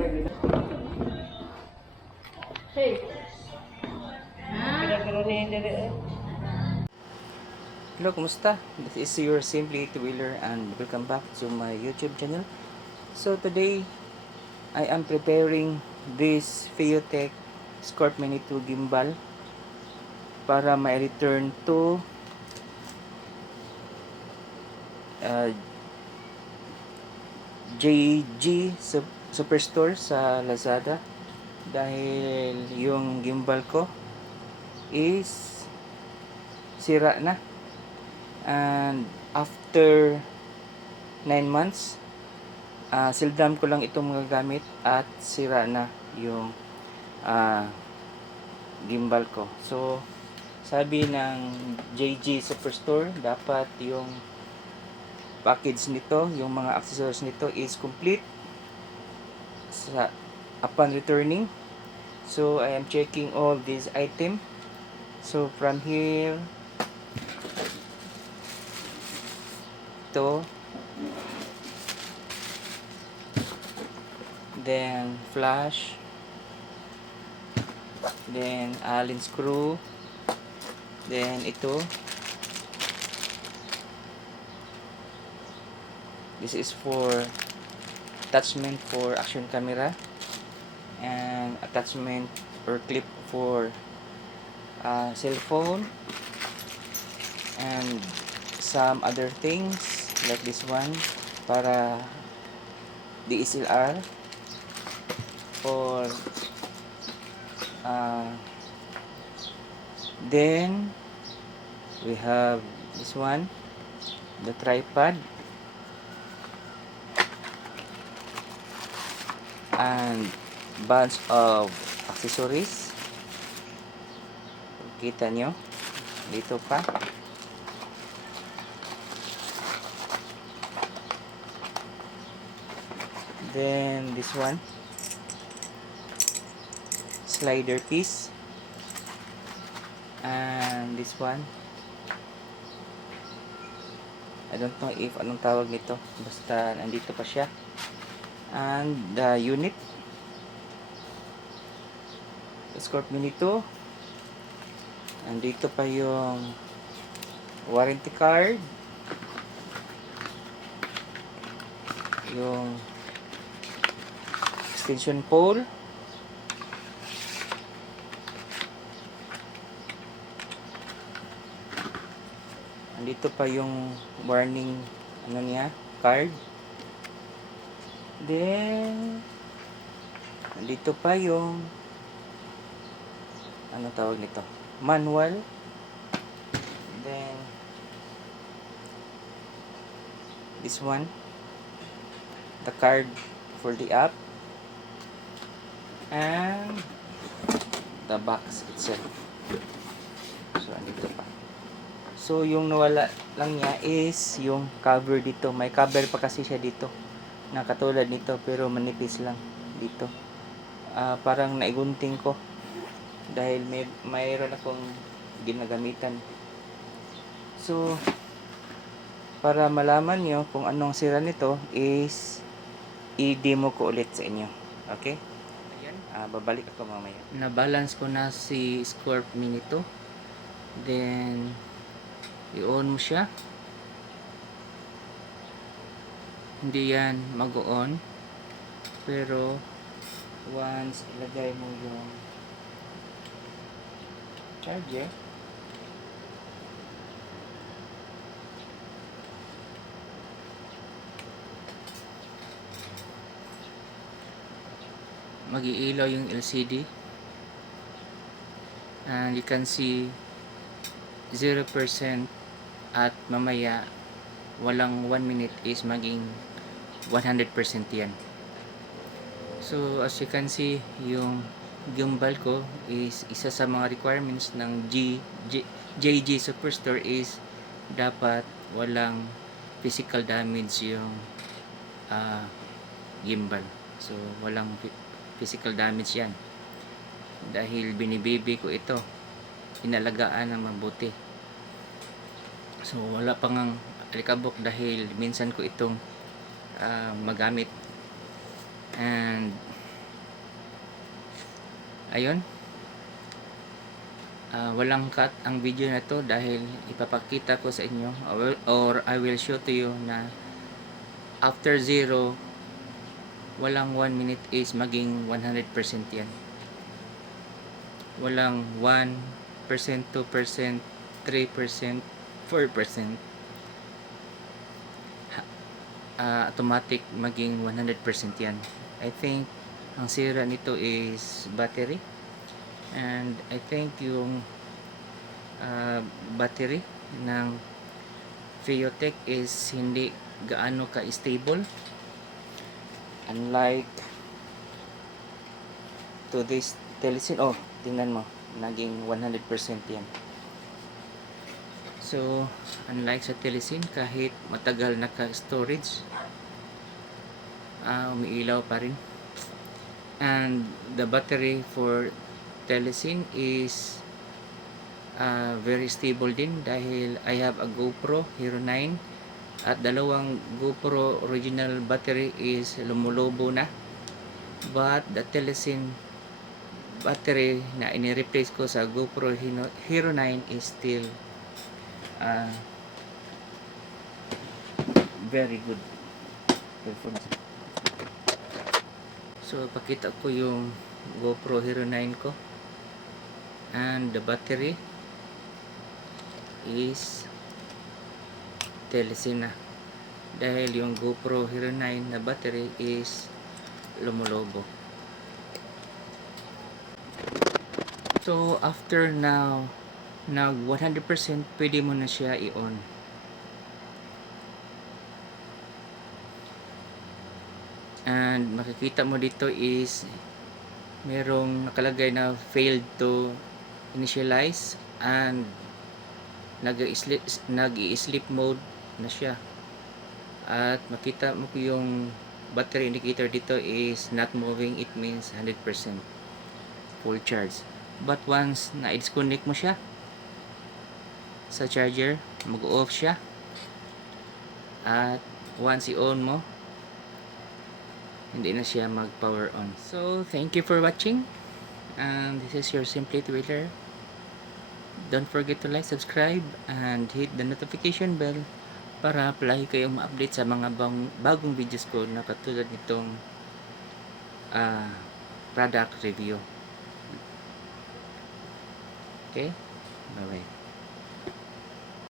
Hello, kumusta? This is your Simply Two-Wheeler and welcome back to my YouTube channel. So today, I am preparing this Fiotech Scorp Mini 2 gimbal para ma-return to JG Superstore sa Lazada dahil yung gimbal ko is sira na, and after 9 months sildam ko lang itong mga gamit at sira na yung gimbal ko. So sabi ng JG Superstore, dapat yung package nito, yung mga accessories nito is complete sa upon returning. So I am checking all these items. So from here to then flash, then Allen screw, then ito, this is for attachment for action camera, and attachment or clip for cell phone, and some other things like this one para DSLR, or then we have this one, the tripod, and bunch of accessories. Kita nyo dito pa, then this one, slider piece, and this one, I don't know if anong tawag nito, basta nandito pa siya, and the unit Scorp Mini 2, and dito pa yung warranty card, yung extension pole, andito pa yung warning ano niya, card, then andito pa yung ano tawag nito, manual, then this one, the card for the app, and the box itself. So andito pa. So yung nawala lang niya is yung cover dito. May cover pa kasi siya dito na katulad nito, pero manipis lang dito. Parang naigunting ko dahil mayroon akong ginagamitan. So para malaman nyo kung anong sira nito is i-demo ko ulit sa inyo. Okay? Ayan, babalik ako mamaya. Na-balance ko na si Scorp Mini 2. Then i-on mo siya. Hindi yan mag-on, pero once ilagay mo yung charger, mag-iilaw yung LCD, and you can see 0%, at mamaya walang 1 minute is maging 100% yan. So as you can see, yung gimbal ko is isa sa mga requirements ng JG Superstore is dapat walang physical damage yung gimbal. So walang physical damage yan dahil binibaby ko ito, inalagaan ng mabuti. So wala pang alikabok dahil minsan ko itong magamit, and Ayun. Walang cut ang video na to dahil ipapakita ko sa inyo or I will show to you na after 0 walang 1 minute is maging 100% yan. Walang 1%, 2%, 3%, 4%. Automatic maging 100% yan. I think ang sira nito is battery, and I think yung battery ng Fiotech is hindi gaano ka-stable, unlike to this Telesin. Oh, tingnan mo, naging 100% yan. So unlike sa Telesin, kahit matagal naka-storage, umiilaw pa rin. And the battery for Telesin is very stable din dahil I have a GoPro Hero 9 at dalawang GoPro original battery is lumulobo na, but the Telesin battery na ini-replace ko sa GoPro Hero 9 is still very good performance. So pakita ko yung GoPro Hero 9 ko, and the battery is Telesin na dahil yung GoPro Hero 9 na battery is lumulobo. So after now 100%, pwede mo na siya i-on. And makikita mo dito is merong nakalagay na failed to initialize, and nag-i-sleep mode na siya. At makita mo yung battery indicator dito is not moving, it means 100% full charge. But once na-disconnect mo siya sa charger, mag-off siya, at once i-on mo, hindi na siya mag-power on. So thank you for watching, and this is your Simply Twitter. Don't forget to like, subscribe, and hit the notification bell para palagi kayong ma-update sa mga bagong videos ko na katulad nitong product review. Okay? Bye bye.